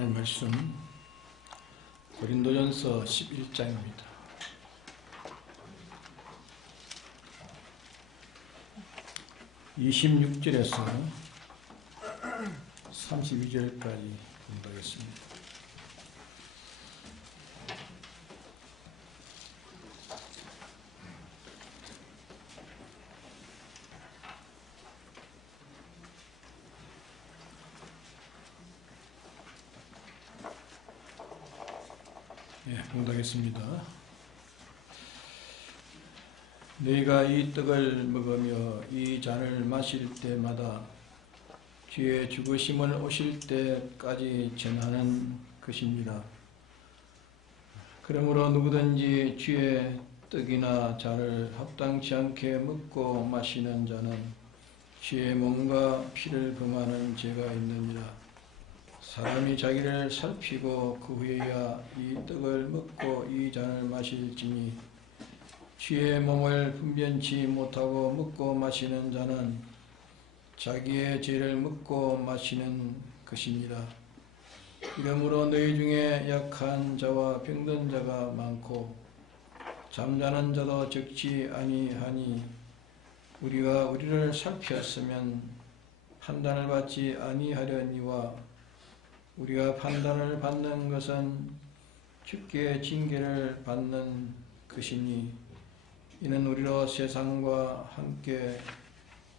오늘 말씀 고린도전서 11장입니다. 26절에서 32절까지 공부하겠습니다. 공부하겠습니다. 너희가 이 떡을 먹으며 이 잔을 마실 때마다 주의 죽으심을 오실 때까지 전하는 것입니다. 그러므로 누구든지 주의 떡이나 잔을 합당치 않게 먹고 마시는 자는 주의 몸과 피를 범하는 죄가 있느니라. 사람이 자기를 살피고 그 후에야 이 떡을 먹고 이 잔을 마실지니 주의 몸을 분변치 못하고 먹고 마시는 자는 자기의 죄를 먹고 마시는 것입니다. 이러므로 너희 중에 약한 자와 병든 자가 많고 잠자는 자도 적지 아니하니 우리가 우리를 살피었으면 판단을 받지 아니하려니와 우리가 판단을 받는 것은 주께 징계를 받는 것이니 이는 우리로 세상과 함께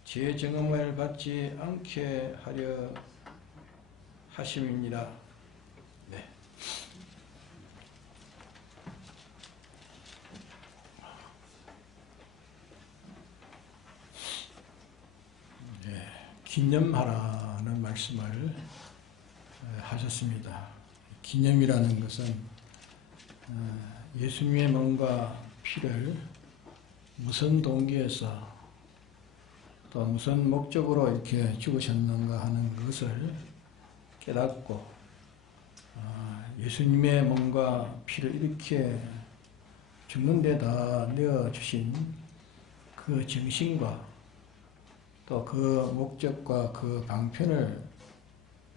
재정함을 받지 않게 하려 하심입니다. 네. 기념하라는 말씀을 하셨습니다. 기념이라는 것은 예수님의 몸과 피를 무슨 동기에서 또 무슨 목적으로 이렇게 죽으셨는가 하는 것을 깨닫고 예수님의 몸과 피를 이렇게 죽는 데다 내어주신 그 정신과 또 그 목적과 그 방편을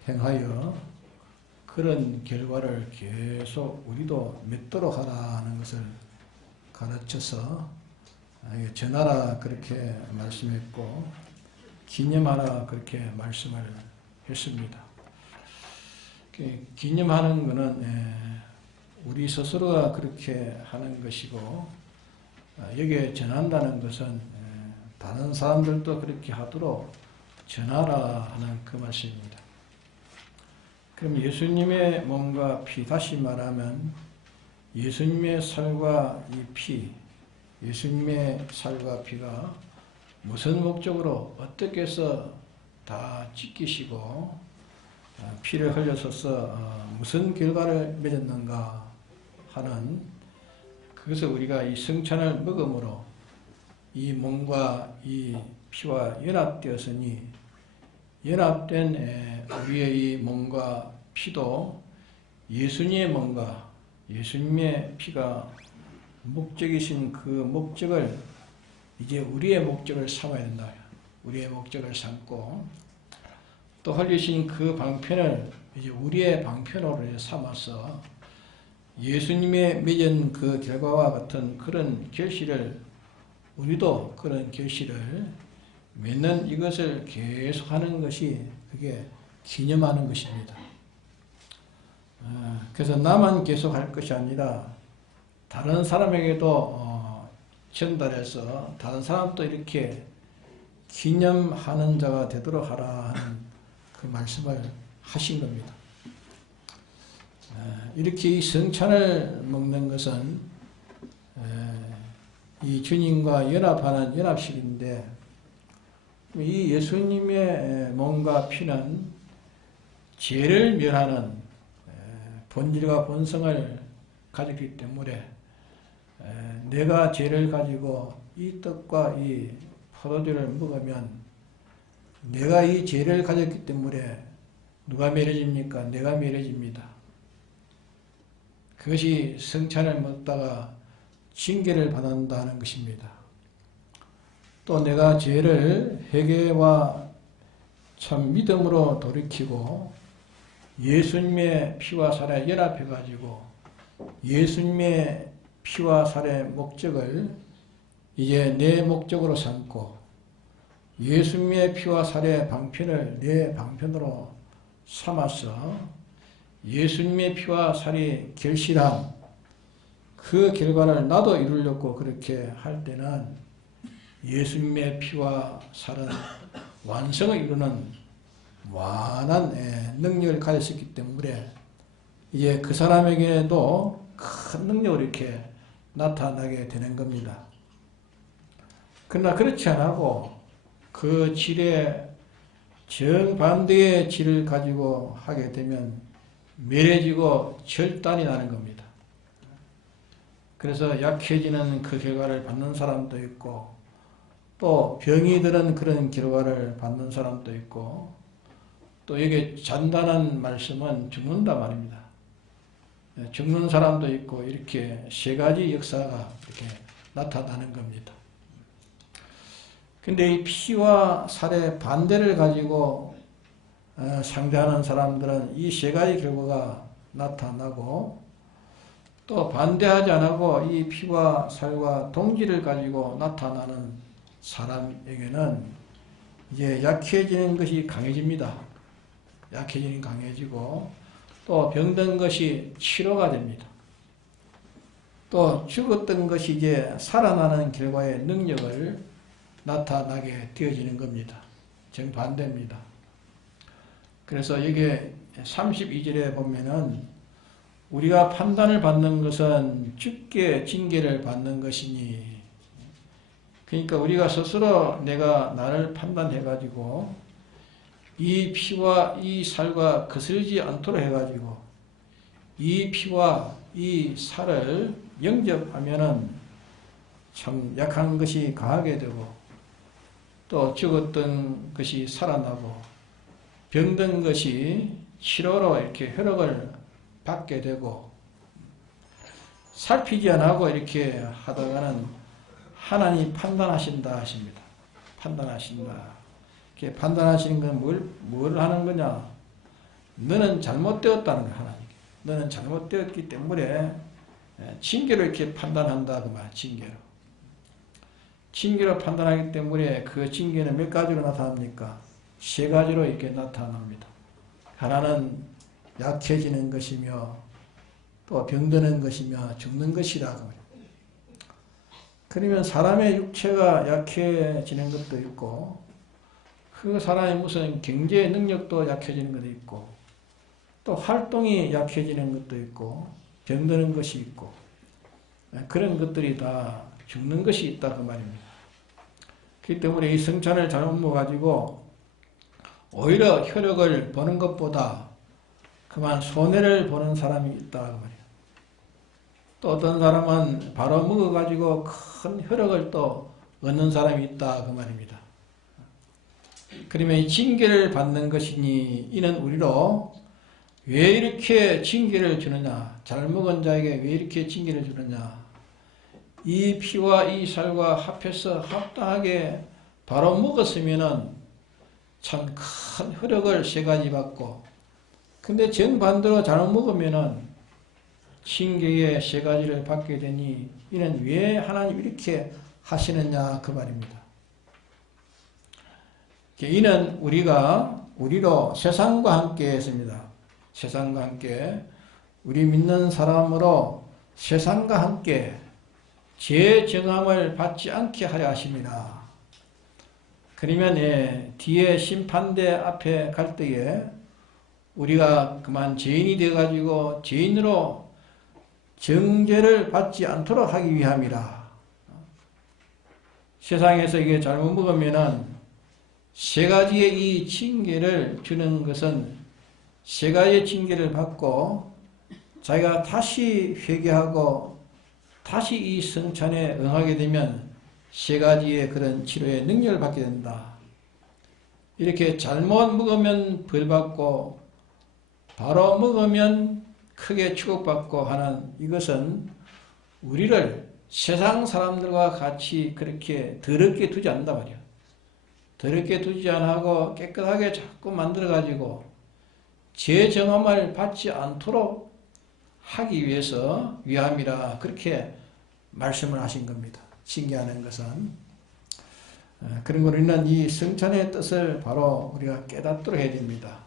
행하여 그런 결과를 계속 우리도 맺도록 하라는 것을 가르쳐서 전하라 그렇게 말씀했고 기념하라 그렇게 말씀을 했습니다. 기념하는 것은 우리 스스로가 그렇게 하는 것이고 여기에 전한다는 것은 다른 사람들도 그렇게 하도록 전하라 하는 그 말씀입니다. 그럼 예수님의 몸과 피, 다시 말하면 예수님의 살과 이 피, 예수님의 살과 피가 무슨 목적으로 어떻게 해서 다 찢기시고 피를 흘려서서 무슨 결과를 맺었는가 하는 그것을 우리가 이 성찬을 먹음으로 이 몸과 이 피와 연합되었으니 연합된 우리의 이 몸과 피도 예수님의 몸과 예수님의 피가 목적이신 그 목적을 이제 우리의 목적을 삼아야 된다. 우리의 목적을 삼고 또 흘리신 그 방편을 이제 우리의 방편으로 삼아서 예수님의 맺은 그 결과와 같은 그런 결실을 우리도 그런 결실을 맺는 이것을 계속하는 것이 그게 기념하는 것입니다. 그래서 나만 계속할 것이 아니라 다른 사람에게도 전달해서 다른 사람도 이렇게 기념하는 자가 되도록 하라 하는 그 말씀을 하신 겁니다. 이렇게 이 성찬을 먹는 것은 이 주님과 연합하는 연합식인데 이 예수님의 몸과 피는 죄를 멸하는 본질과 본성을 가졌기 때문에 내가 죄를 가지고 이 떡과 이 포도주를 먹으면 내가 이 죄를 가졌기 때문에 누가 멸해집니까? 내가 멸해집니다. 그것이 성찬을 먹다가 징계를 받는다는 것입니다. 또 내가 죄를 회개와 참 믿음으로 돌이키고 예수님의 피와 살에 연합해 가지고 예수님의 피와 살의 목적을 이제 내 목적으로 삼고 예수님의 피와 살의 방편을 내 방편으로 삼아서 예수님의 피와 살이 결실한 그 결과를 나도 이루려고 그렇게 할 때는 예수님의 피와 살은 완성을 이루는 무한한 능력을 가졌었기 때문에 이제 그 사람에게도 큰 능력으로 이렇게 나타나게 되는 겁니다. 그러나 그렇지 않고 그 질의 정반대의 질을 가지고 하게 되면 멸해지고 절단이 나는 겁니다. 그래서 약해지는 그 결과를 받는 사람도 있고 또 병이 드는 그런 결과를 받는 사람도 있고 또 이게 잔단한 말씀은 죽는다 말입니다. 죽는 사람도 있고 이렇게 세 가지 역사가 이렇게 나타나는 겁니다. 근데 이 피와 살의 반대를 가지고 상대하는 사람들은 이 세 가지 결과가 나타나고 또 반대하지 않고 이 피와 살과 동질을 가지고 나타나는 사람에게는 이제 약해지는 것이 강해집니다. 약해지는 강해지고 또 병든 것이 치료가 됩니다. 또 죽었던 것이 이제 살아나는 결과의 능력을 나타나게 되어지는 겁니다. 정반대입니다. 그래서 이게 32절에 보면은 우리가 판단을 받는 것은 주께 징계를 받는 것이니, 그러니까 우리가 스스로 내가 나를 판단해 가지고 이 피와 이 살과 거슬리지 않도록 해 가지고 이 피와 이 살을 영접하면은 참 약한 것이 강하게 되고 또 죽었던 것이 살아나고 병든 것이 치료로 이렇게 효력을 받게 되고 살피지 않고 이렇게 하다가는 하나님 판단하신다 하십니다. 판단하신다. 이렇게 판단하시는 건 뭘 하는 거냐? 너는 잘못되었다는 거야, 하나님. 너는 잘못되었기 때문에 징계로 이렇게 판단한다 그 말, 징계로. 징계로 판단하기 때문에 그 징계는 몇 가지로 나타납니까? 세 가지로 이렇게 나타납니다. 하나는 약해지는 것이며 또 병드는 것이며 죽는 것이라. 그러면 사람의 육체가 약해지는 것도 있고 그 사람의 무슨 경제 능력도 약해지는 것도 있고 또 활동이 약해지는 것도 있고 병드는 것이 있고 그런 것들이 다 죽는 것이 있다 그 말입니다. 그렇기 때문에 이 성찬을 잘못 먹어가지고 오히려 효력을 보는 것보다 그만 손해를 보는 사람이 있다 그 말이에요. 또 어떤 사람은 바로 먹어가지고 큰 효력을 또 얻는 사람이 있다 그 말입니다. 그러면 이 징계를 받는 것이니 이는 우리로 왜 이렇게 징계를 주느냐? 잘 먹은 자에게 왜 이렇게 징계를 주느냐? 이 피와 이 살과 합해서 합당하게 바로 먹었으면은 참 큰 효력을 세 가지 받고 근데 정반대로 잘못 먹으면은 징계의 세 가지를 받게 되니 이는 왜 하나님 이렇게 하시느냐 그 말입니다. 이는 우리로 세상과 함께 했습니다. 세상과 함께 우리 믿는 사람으로 세상과 함께 재정함을 받지 않게 하려 하십니다. 그러면 뒤에 심판대 앞에 갈 때에 우리가 그만 죄인이 되어가지고 죄인으로 정죄를 받지 않도록 하기 위함이라. 세상에서 이게 잘못 먹으면은 세 가지의 이 징계를 주는 것은 세 가지의 징계를 받고 자기가 다시 회개하고 다시 이 성찬에 응하게 되면 세 가지의 그런 치료의 능력을 받게 된다. 이렇게 잘못 먹으면 벌 받고 바로 먹으면 크게 축복받고 하는 이것은 우리를 세상 사람들과 같이 그렇게 더럽게 두지 않는단 말이야. 더럽게 두지 않고 깨끗하게 자꾸 만들어가지고 재정함을 받지 않도록 하기 위해서 위함이라 그렇게 말씀을 하신 겁니다. 신기하는 것은 그런 걸 우리는 이 성찬의 뜻을 바로 우리가 깨닫도록 해야 됩니다.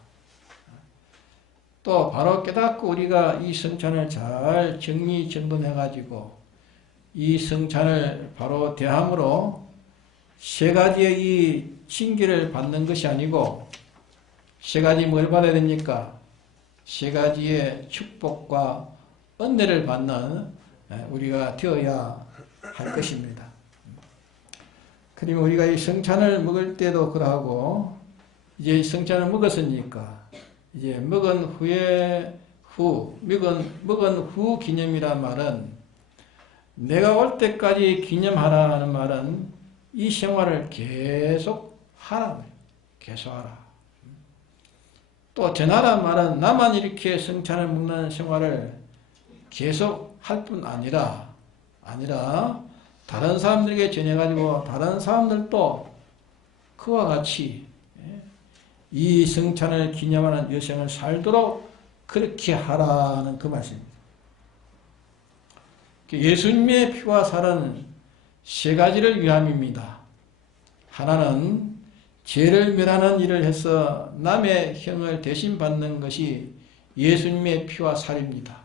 또 바로 깨닫고 우리가 이 성찬을 잘 정리정돈해 가지고 이 성찬을 바로 대함으로 세 가지의 이 징계를 받는 것이 아니고 세 가지 뭘 받아야 됩니까? 세 가지의 축복과 은혜를 받는 우리가 되어야 할 것입니다. 그러면 우리가 이 성찬을 먹을 때도 그러하고 이제 성찬을 먹었으니까 이제 먹은 후 기념이란 말은 내가 올 때까지 기념하라는 말은 이 생활을 계속 하라. 계속 하라. 또 전하라는 말은 나만 이렇게 성찬을 먹는 생활을 계속 할 뿐 아니라 다른 사람들에게 전해가지고 다른 사람들도 그와 같이 이 성찬을 기념하는 여생을 살도록 그렇게 하라는 그 말씀입니다. 예수님의 피와 살은 세 가지를 위함입니다. 하나는 죄를 멸하는 일을 해서 남의 형을 대신 받는 것이 예수님의 피와 살입니다.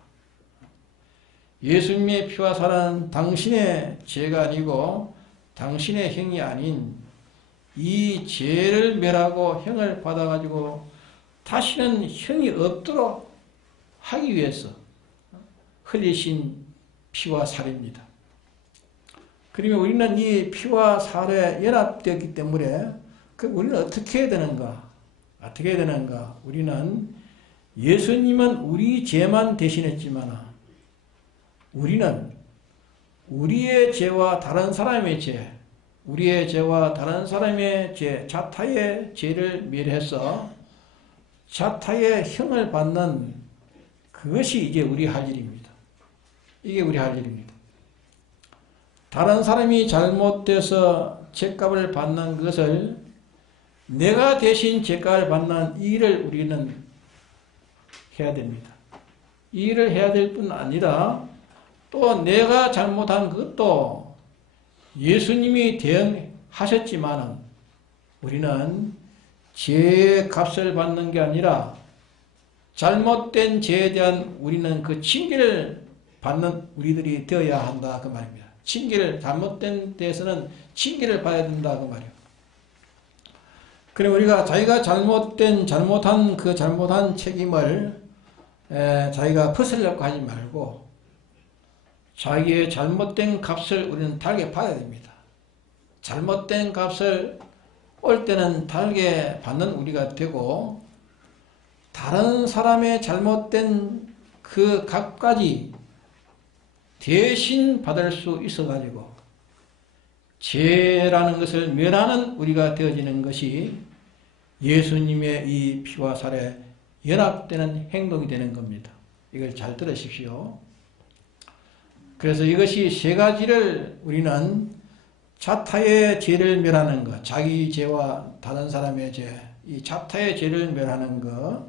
예수님의 피와 살은 당신의 죄가 아니고 당신의 형이 아닌 이 죄를 멸하고 형을 받아가지고 다시는 형이 없도록 하기 위해서 흘리신 피와 살입니다. 그러면 우리는 이 피와 살에 연합되었기 때문에 우리는 어떻게 해야 되는가? 어떻게 해야 되는가? 우리는 예수님은 우리 죄만 대신했지만 우리는 우리의 죄와 다른 사람의 죄, 우리의 죄와 다른 사람의 죄, 자타의 죄를 멸해서 자타의 형을 받는 그것이 이제 우리 할 일입니다. 이게 우리 할 일입니다. 다른 사람이 잘못돼서 죄값을 받는 것을 내가 대신 죄값을 받는 일을 우리는 해야 됩니다. 이 일을 해야 될 뿐 아니라 또 내가 잘못한 그것도 예수님이 대응하셨지만 우리는 죄의 값을 받는 게 아니라 잘못된 죄에 대한 우리는 그 징계를 받는 우리들이 되어야 한다 그 말입니다. 징계를 잘못된 데에서는 징계를 받아야 된다 그 말이에요. 그래 우리가 자기가 잘못한 그 잘못한 책임을 자기가 벗으려고 하지 말고 자기의 잘못된 값을 우리는 달게 받아야 됩니다. 잘못된 값을 올 때는 달게 받는 우리가 되고 다른 사람의 잘못된 그 값까지 대신 받을 수 있어가지고 죄라는 것을 멸하는 우리가 되어지는 것이 예수님의 이 피와 살에 연합되는 행동이 되는 겁니다. 이걸 잘 들으십시오. 그래서 이것이 세 가지를 우리는 자타의 죄를 멸하는 것, 자기 죄와 다른 사람의 죄, 이 자타의 죄를 멸하는 것,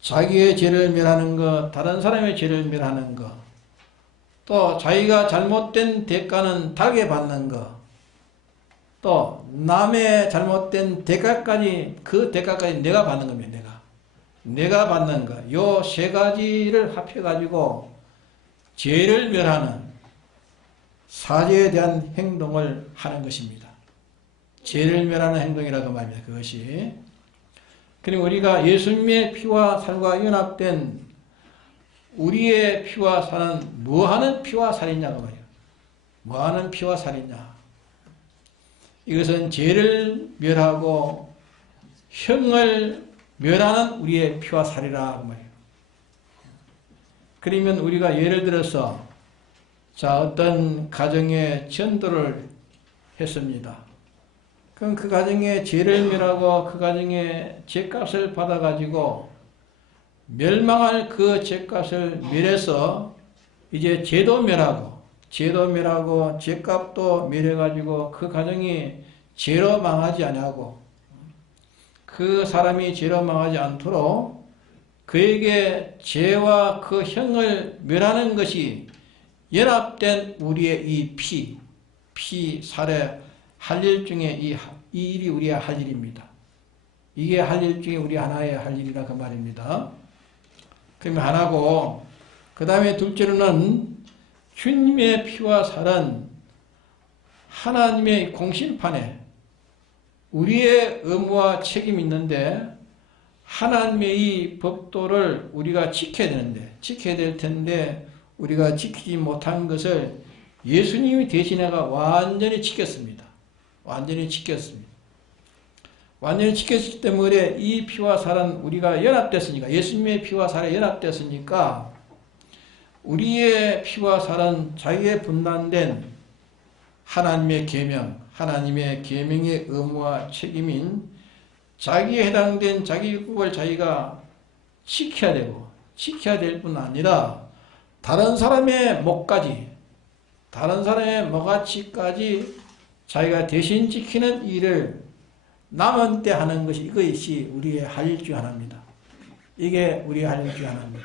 자기의 죄를 멸하는 것, 다른 사람의 죄를 멸하는 것, 또 자기가 잘못된 대가는 달게 받는 것, 또 남의 잘못된 대가까지 그 대가까지 내가 받는 겁니다. 내가 받는 것, 요 세 가지를 합해가지고 죄를 멸하는 사죄에 대한 행동을 하는 것입니다. 죄를 멸하는 행동이라고 말입니다. 그것이. 그리고 우리가 예수님의 피와 살과 연합된 우리의 피와 살은 뭐하는 피와 살이냐고 말이에요. 뭐하는 피와 살이냐. 이것은 죄를 멸하고 형을 멸하는 우리의 피와 살이라 그 말이에요. 그러면 우리가 예를 들어서 자 어떤 가정에 전도를 했습니다. 그럼 그 가정에 죄를 멸하고 그 가정에 죄값을 받아가지고 멸망할 그 죄값을 멸해서 이제 죄도 멸하고 죄값도 멸해가지고 그 가정이 죄로 망하지 아니하고 그 사람이 죄로 망하지 않도록 그에게 죄와 그 형을 멸하는 것이 연합된 우리의 피 살해 할 일 중에 이 일이 우리의 할 일입니다. 이게 할 일 중에 우리 하나의 할 일이라 그 말입니다. 그러면 하나고, 그 다음에 둘째로는 주님의 피와 살은 하나님의 공심판에 우리의 의무와 책임이 있는데, 하나님의 이 법도를 우리가 지켜야 될 텐데 우리가 지키지 못한 것을 예수님이 대신해가 완전히 지켰습니다. 완전히 지켰기 때문에 이 피와 살은 우리가 연합됐으니까, 예수님의 피와 살에 연합됐으니까 우리의 피와 살은 자기의 분단된 하나님의 계명, 하나님의 계명의 의무와 책임인 자기에 해당된 자기 율법을 자기가 지켜야 되고, 지켜야 될 뿐 아니라 다른 사람의 목까지, 다른 사람의 목아치까지 자기가 대신 지키는 일을 남은 때 하는 것이, 이것이 우리의 할 일 중 하나입니다. 이게 우리의 할 일 중 하나입니다.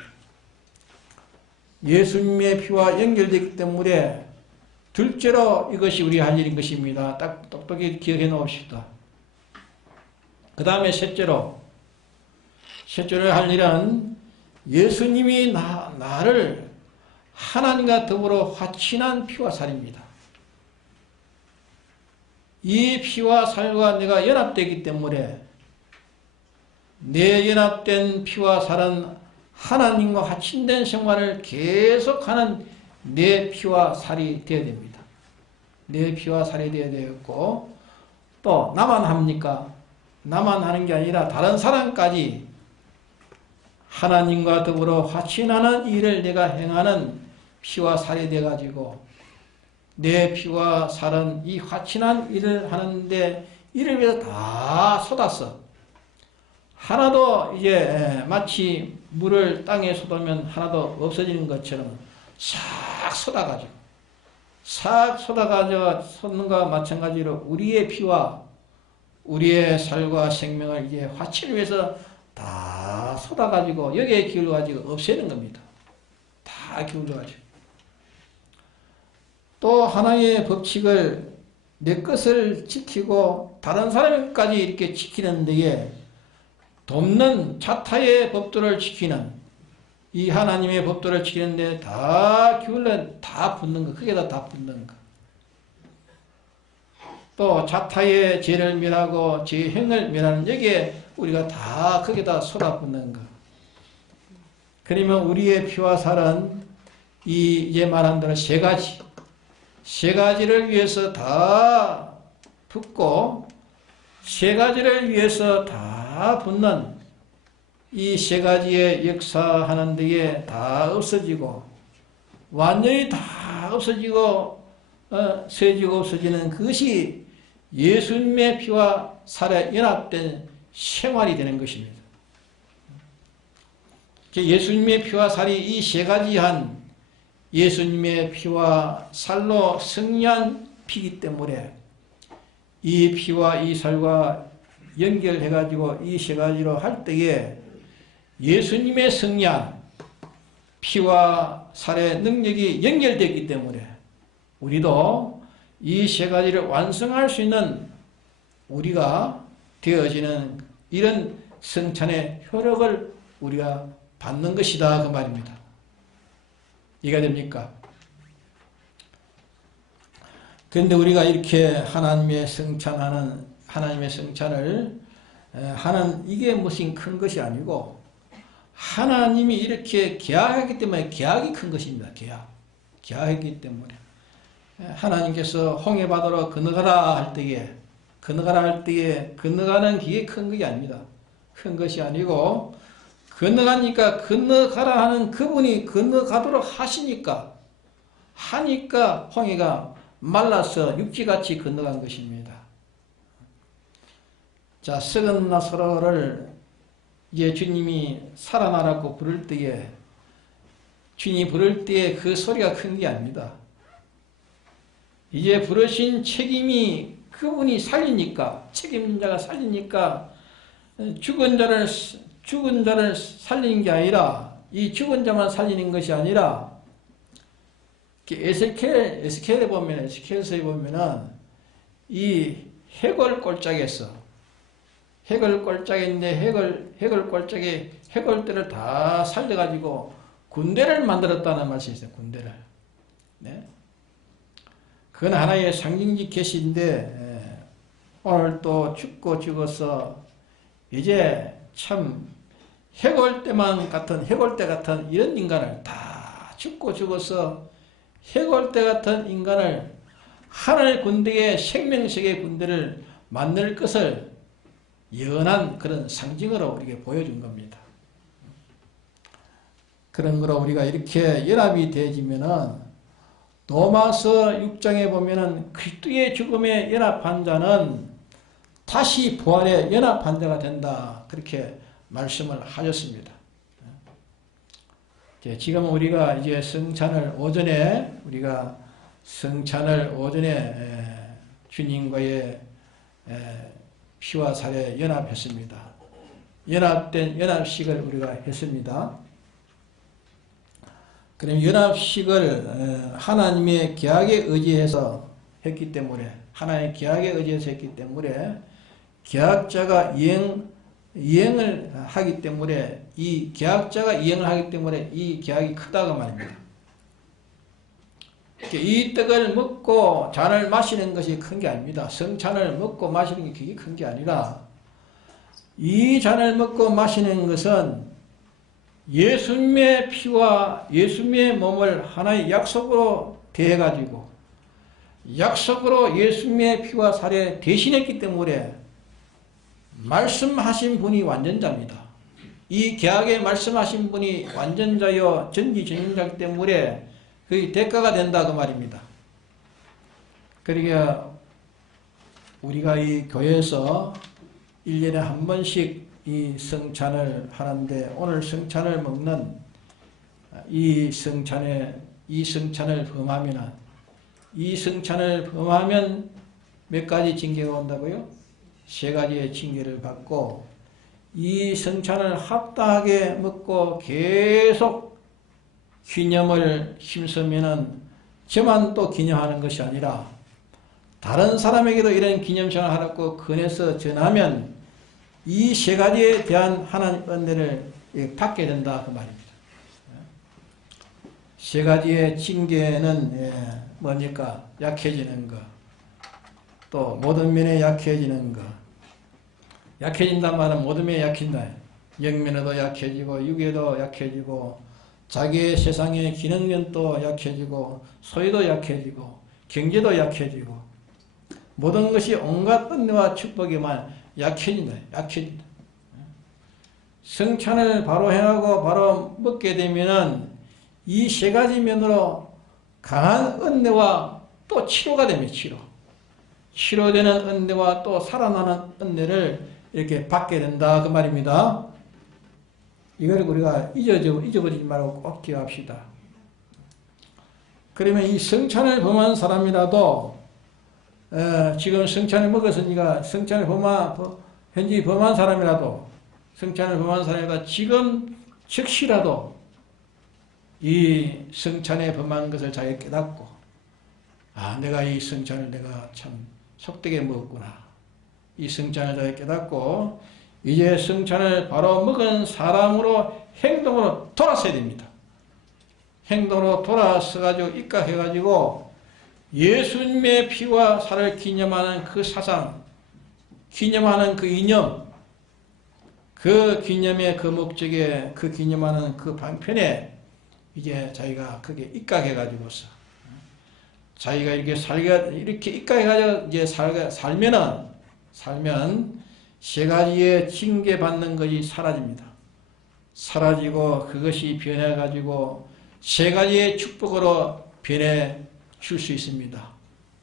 예수님의 피와 연결되기 때문에 둘째로 이것이 우리의 할 일인 것입니다. 딱 똑똑히 기억해 놓읍시다. 그 다음에 셋째로 할 일은 예수님이 나를 하나님과 더불어 화친한 피와 살입니다. 이 피와 살과 내가 연합되기 때문에 내 연합된 피와 살은 하나님과 화친된 생활을 계속하는 내 피와 살이 되어야 됩니다. 내 피와 살이 되어야 되겠고, 또 나만 합니까? 나만 하는 게 아니라 다른 사람까지 하나님과 더불어 화친하는 일을 내가 행하는 피와 살이 돼가지고, 내 피와 살은 이 화친한 일을 하는데 이를 위해서 다 쏟았어. 하나도 이제 마치 물을 땅에 쏟으면 하나도 없어지는 것처럼 싹 쏟아가지고 쏟는 것과 마찬가지로 우리의 피와 우리의 살과 생명을 이제 화친을 위해서 다 쏟아가지고 여기에 기울여가지고 없애는 겁니다. 다 기울여가지고. 또 하나의 법칙을 내 것을 지키고 다른 사람까지 이렇게 지키는 데에 돕는 자타의 법도를 지키는, 이 하나님의 법도를 지키는 데 다 기울여 다 붓는 거, 크게 다 붓는 거. 또 자타의 죄를 멸하고 죄행을 멸하는, 여기에 우리가 다 거기다 쏟아붓는 것. 그러면 우리의 피와 살은 이제 말한 대로 세 가지를 위해서 다 붓고 세 가지를 위해서 다 붓는, 이 세 가지의 역사하는 데에 다 없어지고 완전히 다 없어지고 세지고 없어지는 그것이 예수님의 피와 살에 연합된 생활이 되는 것입니다. 예수님의 피와 살이 이 세 가지 한 예수님의 피와 살로 승리한 피이기 때문에 이 피와 이 살과 연결해가지고 이 세 가지로 할 때에 예수님의 승리한 피와 살의 능력이 연결되기 때문에 우리도 이 세 가지를 완성할 수 있는 우리가 되어지는 이런 성찬의 효력을 우리가 받는 것이다 그 말입니다. 이해가 됩니까? 그런데 우리가 이렇게 하나님의 성찬을 하는, 이게 무슨 큰 것이 아니고 하나님이 이렇게 계약했기 때문에 계약이 큰 것입니다. 계약했기 때문에 하나님께서 홍해바다로 건너가라 할 때에 건너가는 게 큰 것이 아닙니다. 큰 것이 아니고 건너가니까 건너가라 하는 그분이 건너가도록 하시니까 홍해가 말라서 육지같이 건너간 것입니다. 자, 썩은 나사로를 이제 주님이 살아나라고 부를 때에, 주님이 부를 때에 그 소리가 큰 게 아닙니다. 이제 부르신 그분이 살리니까, 책임자가 살리니까 죽은 자를 죽은 자를 살리는 게 아니라 이 죽은 자만 살리는 것이 아니라 에스겔에 보면 에스겔서에 보면은 이 해골 꼴짝에서 해골 꼴짝인데 해골 꼴짝에 해골들을 다 살려가지고 군대를 만들었다는 말씀이 있어요. 군대를. 네. 그건 하나의 상징적 계시인데 오늘 또 죽고 죽어서 이제 참 해골대 같은 이런 인간을 다 죽고 죽어서 해골대 같은 인간을 하늘 군대의 생명색의 군대를 만들 것을 예언한 그런 상징으로 우리에게 보여준 겁니다. 그런 거로 우리가 이렇게 연합이 되어지면은 로마서 6장에 보면은 그리스도의 죽음에 연합한 자는 다시 부활에 연합한 자가 된다. 그렇게 말씀을 하셨습니다. 지금 우리가 이제 성찬을 오전에 주님과의 피와 살에 연합했습니다. 연합된 연합식을 우리가 했습니다. 그럼 연합식을 하나님의 계약에 의지해서 했기 때문에 계약자가 이행을 하기 때문에 이 계약자가 이행을 하기 때문에 이 계약이 크다고 말입니다. 이 떡을 먹고 잔을 마시는 것이 큰 게 아닙니다. 성찬을 먹고 마시는 게 그게 큰 게 아니라 이 잔을 먹고 마시는 것은 예수님의 피와 예수님의 몸을 하나의 약속으로 대해가지고 약속으로 예수님의 피와 살에 대신했기 때문에 말씀하신 분이 완전자입니다. 이 계약에 말씀하신 분이 완전자여 전지전능자이기 때문에 그 대가가 된다 그 말입니다. 그러니까 우리가 이 교회에서 1년에 한 번씩 이 성찬을 하는데 오늘 성찬을 먹는 이 성찬을 범하면 몇 가지 징계가 온다고요? 3가지의 징계를 받고 이 성찬을 합당하게 먹고 계속 기념을 힘쓰면은 저만 또 기념하는 것이 아니라 다른 사람에게도 이런 기념식을 하라고 권해서 전하면 이 3가지에 대한 하나님 은혜를 받게 된다 그 말입니다. 3가지의 징계는 뭡니까? 약해지는 것, 또 모든 면에 약해지는 것. 약해진단 말은 모든 면에 약해진다. 영면에도 약해지고 육에도 약해지고 자기의 세상의 기능면도 약해지고 소유도 약해지고 경제도 약해지고 모든 것이 온갖 은혜와 축복에만 약해진다. 성찬을 바로 행하고 바로 먹게 되면은 이 3가지 면으로 강한 은혜와 또 치료가 됩니다. 치료되는 은혜와 또 살아나는 은혜를 이렇게 받게 된다 그 말입니다. 이걸 우리가 잊어버리지 말고 꼭 기억합시다. 그러면 이 성찬을 범한 사람이라도 지금 성찬을 먹었으니까 성찬을 현재 범한 사람이라도 지금 즉시라도 이 성찬에 범한 것을 자기가 깨닫고 내가 이 성찬을 내가 참 속되게 먹었구나. 이 성찬을 자기가 깨닫고 이제 성찬을 바로 먹은 사람으로 행동으로 돌아서야 됩니다. 행동으로 돌아서가지고 입각해가지고 예수님의 피와 살을 기념하는 그 사상, 기념하는 그 이념, 그 기념의 그 목적에 그 기념하는 그 방편에 이제 자기가 크게 입각해가지고서 자기가 이렇게 입각해가지고 이제 살면 3가지의 징계받는 것이 사라집니다. 사라지고 그것이 변해가지고 3가지의 축복으로 변해 줄 수 있습니다.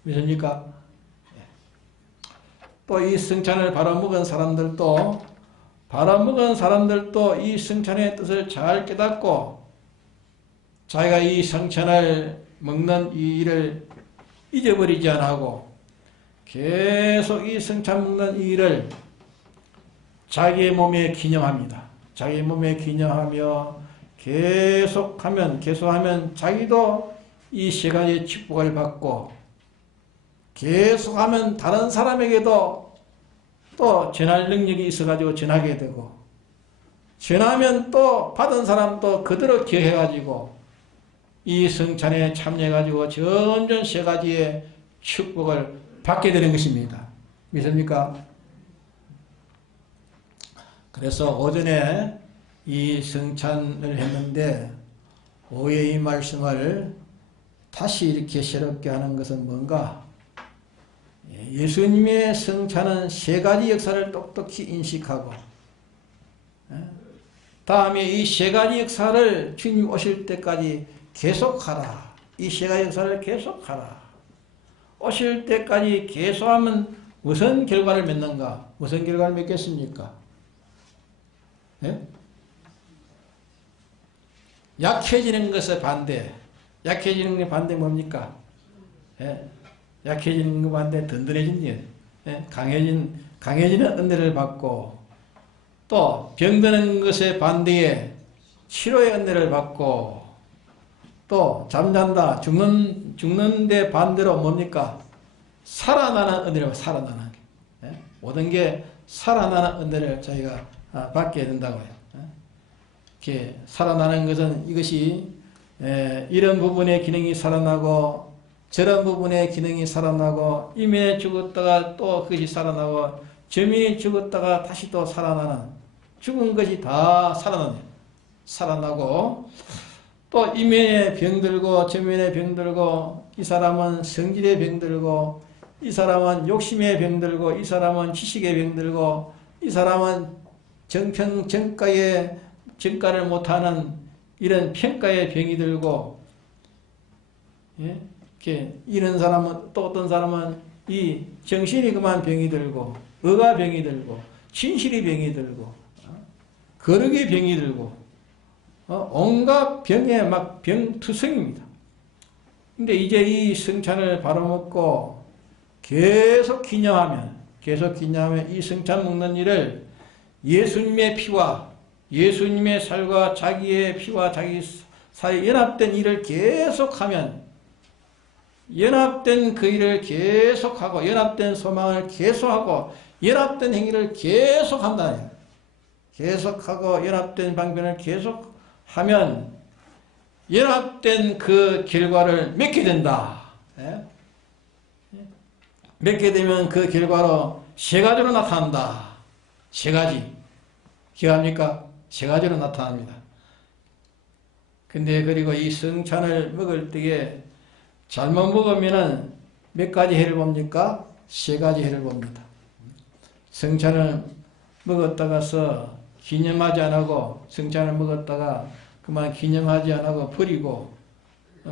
믿습니까? 또 이 성찬을 바로 먹은 사람들도 이 성찬의 뜻을 잘 깨닫고 자기가 이 성찬을 먹는 이 일을 잊어버리지 않고 계속 이 성찬 먹는 이 일을 자기의 몸에 기념합니다. 자기 몸에 기념하며 계속하면 자기도 이 세 가지 축복을 받고 계속하면 다른 사람에게도 또 전할 능력이 있어가지고 전하게 되고 전하면 또 받은 사람도 그대로 기억해가지고 이 성찬에 참여해가지고 전전 세 가지의 축복을 받게 되는 것입니다. 믿습니까? 그래서 오전에 이 성찬을 했는데 오후에 이 말씀을 다시 이렇게 새롭게 하는 것은 뭔가? 예수님의 성찬은 세 가지 역사를 똑똑히 인식하고 다음에 이 세 가지 역사를 주님 오실 때까지 계속하라. 이 세 가지 역사를 계속하라. 오실 때까지 계속하면 무슨 결과를 맺는가? 무슨 결과를 맺겠습니까? 예? 약해지는 것의 반대. 약해지는 것의 반대 뭡니까? 예? 약해지는 것 반대 든든해진 일. 예? 강해지는 은혜를 받고 또 병드는 것의 반대에 치료의 은혜를 받고 또 잠잔다 죽는데 반대로 뭡니까? 살아나는 은혜를 살아나는 예? 모든 게 살아나는 은혜를 저희가 받게 된다고요. 예? 이렇게 살아나는 것은 이것이 이런 부분의 기능이 살아나고 저런 부분의 기능이 살아나고 이민에 죽었다가 또 그것이 살아나고 저민이 죽었다가 다시 또 살아나는 죽은 것이 다 살아나고 또 이면에 병들고 저면에 병들고 이 사람은 성질에 병들고 이 사람은 욕심에 병들고 이 사람은 지식에 병들고 이 사람은 정가를 못하는 이런 평가에 병이 들고 예? 이렇게 이런 사람은 또 어떤 사람은 이 정신이 그만 병이 들고 의가 병이 들고 진실이 병이 들고 거룩의 병이 들고 온갖 병에 막 병투성입니다. 근데 이제 이 성찬을 바로 먹고 계속 기념하면 이 성찬 먹는 일을 예수님의 피와 예수님의 살과 자기의 피와 자기 살이 연합된 일을 계속하면 연합된 그 일을 계속하고 연합된 소망을 계속하고 연합된 행위를 계속한다. 계속하고 연합된 방편을 계속하면 연합된 그 결과를 맺게 된다. 예? 맺게 되면 그 결과로 세 가지로 나타난다. 세 가지. 기억합니까? 세 가지로 나타납니다. 근데 그리고 이 성찬을 먹을 때에 잘못 먹으면은 몇 가지 해를 봅니까? 세 가지 해를 봅니다. 성찬을 먹었다가서 기념하지 않고 성찬을 먹었다가 그만 기념하지 않고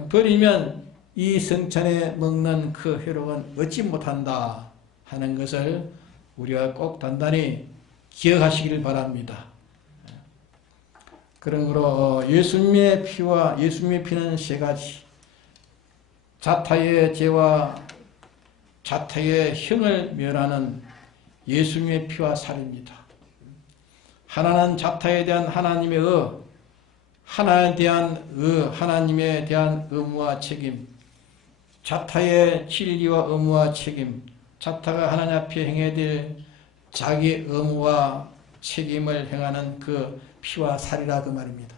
버리면 이 성찬에 먹는 그 회로는 얻지 못한다 하는 것을 우리가 꼭 단단히 기억하시기를 바랍니다. 그러므로 예수님의 피와 예수님의 피는 세 가지 자타의 죄와 자타의 형을 멸하는 예수님의 피와 살입니다. 하나는 자타에 대한 하나님의 하나님에 대한 의무와 책임, 자타의 진리와 의무와 책임, 자타가 하나님 앞에 행해야 될 자기 의무와 책임을 행하는 그 피와 살이라 그 말입니다.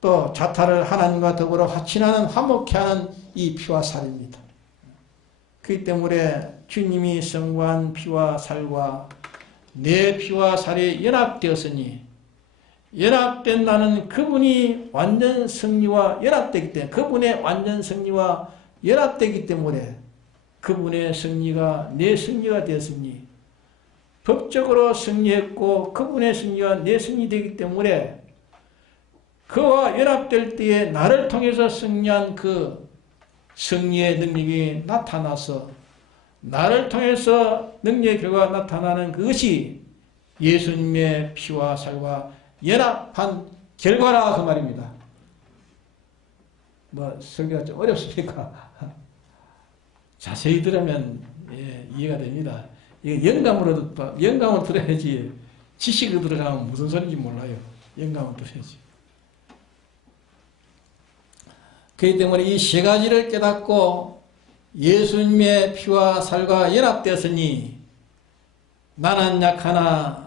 또 자타를 하나님과 더불어 화친하는 화목케 하는 이 피와 살입니다. 그렇기 때문에 주님이 성부한 피와 살과 내 피와 살이 연합되었으니 연합된 나는 그분이 완전 승리와 연합되기 때문에 그분의 완전 승리와 연합되기 때문에 그분의 승리가 내 승리가 되었으니 법적으로 승리했고 그분의 승리와 내 승리되기 때문에 그와 연합될 때에 나를 통해서 승리한 그 승리의 능력이 나타나서 나를 통해서 능력의 결과가 나타나는 그것이 예수님의 피와 살과 연합한 결과라 그 말입니다. 뭐 설교가 좀 어렵습니까? 자세히 들으면 이해가 됩니다. 이거 영감으로 들어야지 지식이 들어가면 무슨 소리인지 몰라요. 영감은 들어야지. 그렇기 때문에 이 세 가지를 깨닫고 예수님의 피와 살과 연합되었으니 나는 약하나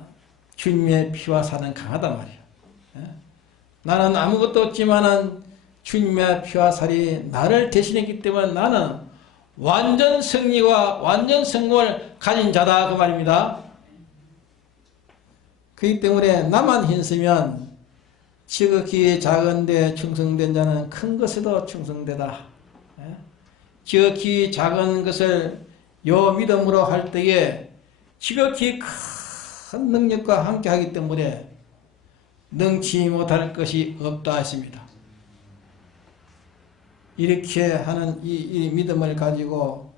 주님의 피와 살은 강하단 말이야. 나는 아무것도 없지만은 주님의 피와 살이 나를 대신했기 때문에 나는 완전 승리와 완전 성공을 가진 자다 그 말입니다. 그렇기 때문에 나만 힘쓰면 지극히 작은데 충성된 자는 큰 것에도 충성되다. 지극히 작은 것을 요 믿음으로 할 때에 지극히 큰 능력과 함께 하기 때문에 능치 못할 것이 없다 했습니다. 이렇게 하는 이 믿음을 가지고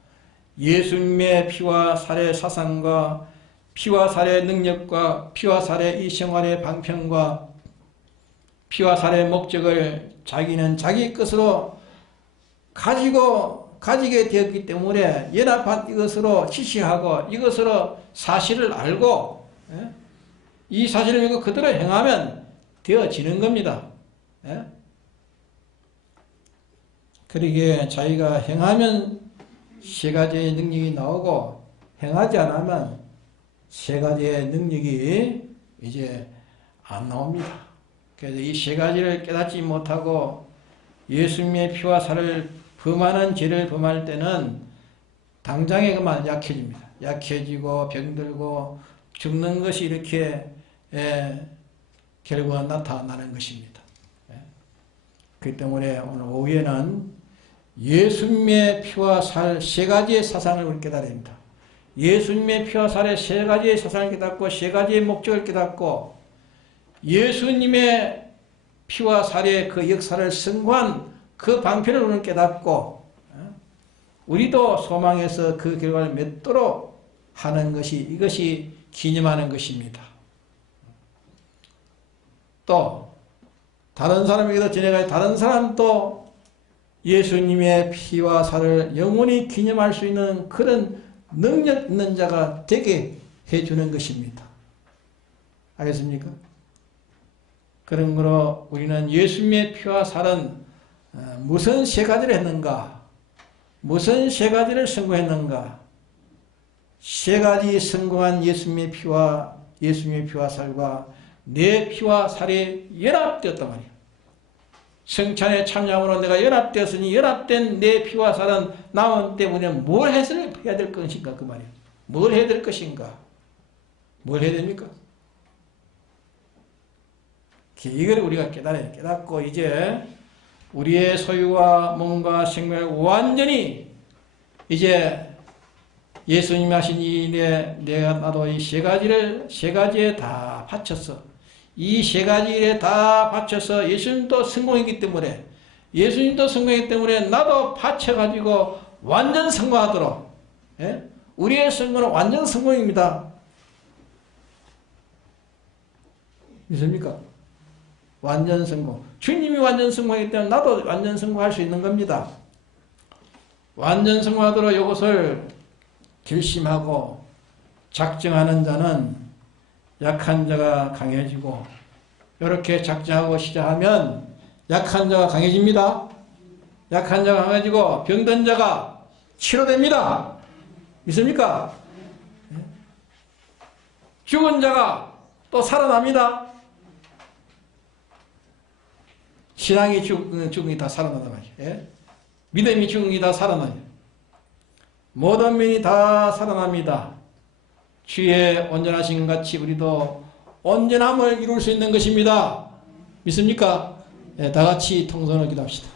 예수님의 피와 살의 사상과 피와 살의 능력과 피와 살의 이 생활의 방편과 피와 살의 목적을 자기는 자기 것으로 가지게 되었기 때문에 연합한 이것으로 지시하고 이것으로 사실을 알고 이 사실을 믿고 그대로 행하면 되어지는 겁니다. 그러기에 자기가 행하면 세 가지의 능력이 나오고 행하지 않으면 세 가지의 능력이 이제 안 나옵니다. 그래서 이 세 가지를 깨닫지 못하고 예수님의 피와 살을 범하는 죄를 범할 때는 당장에 그만 약해집니다. 약해지고 병들고 죽는 것이 이렇게 결과가 나타나는 것입니다. 그렇기 때문에 오늘 오후에는 예수님의 피와 살 세 가지의 사상을 우리 깨달아야 됩니다. 예수님의 피와 살의 세 가지의 사상을 깨닫고 세 가지의 목적을 깨닫고 예수님의 피와 살의 그 역사를 승부한 그 방편을 오늘 깨닫고 우리도 소망에서 그 결과를 맺도록 하는 것이 이것이 기념하는 것입니다. 또 다른 사람에게도 전해가 다른 사람도 예수님의 피와 살을 영원히 기념할 수 있는 그런 능력 있는 자가 되게 해주는 것입니다. 알겠습니까? 그런 거로 우리는 예수님의 피와 살은 무슨 세 가지를 했는가? 무슨 세 가지를 성공했는가? 세 가지 성공한 예수님의 피와 살과 내 피와 살이 연합되었단 말이야. 성찬에 참여함으로 내가 연합되었으니 연합된 내 피와 살은 나온 때문에 뭘 해야 될 것인가 그 말이야. 뭘 해야 될 것인가? 뭘 해야 됩니까? 이걸 우리가 깨달아야 깨닫고 이제 우리의 소유와 몸과 생명을 완전히 이제 예수님이 하신 이 내가 나도 이 세 가지에 다 바쳐서 이 세 가지에 다 바쳐서 예수님도 성공했기 때문에 나도 바쳐가지고 완전 성공하도록 우리의 성공은 완전 성공입니다. 믿습니까? 완전 성공. 주님이 완전 성공하기 때문에 나도 완전 성공할 수 있는 겁니다. 완전 성공하도록 이것을 결심하고 작정하는 자는 약한 자가 강해지고 이렇게 작정하고 시작하면 약한 자가 강해집니다. 약한 자가 강해지고 병든 자가 치료됩니다. 믿습니까? 죽은 자가 또 살아납니다. 신앙이 죽은 게 다 살아나다 말이에요. 믿음이 죽은 게 다 살아나요. 모든 면이 다 살아납니다. 주의 온전하신 같이 우리도 온전함을 이룰 수 있는 것입니다. 믿습니까? 다 같이 통성을 기도합시다.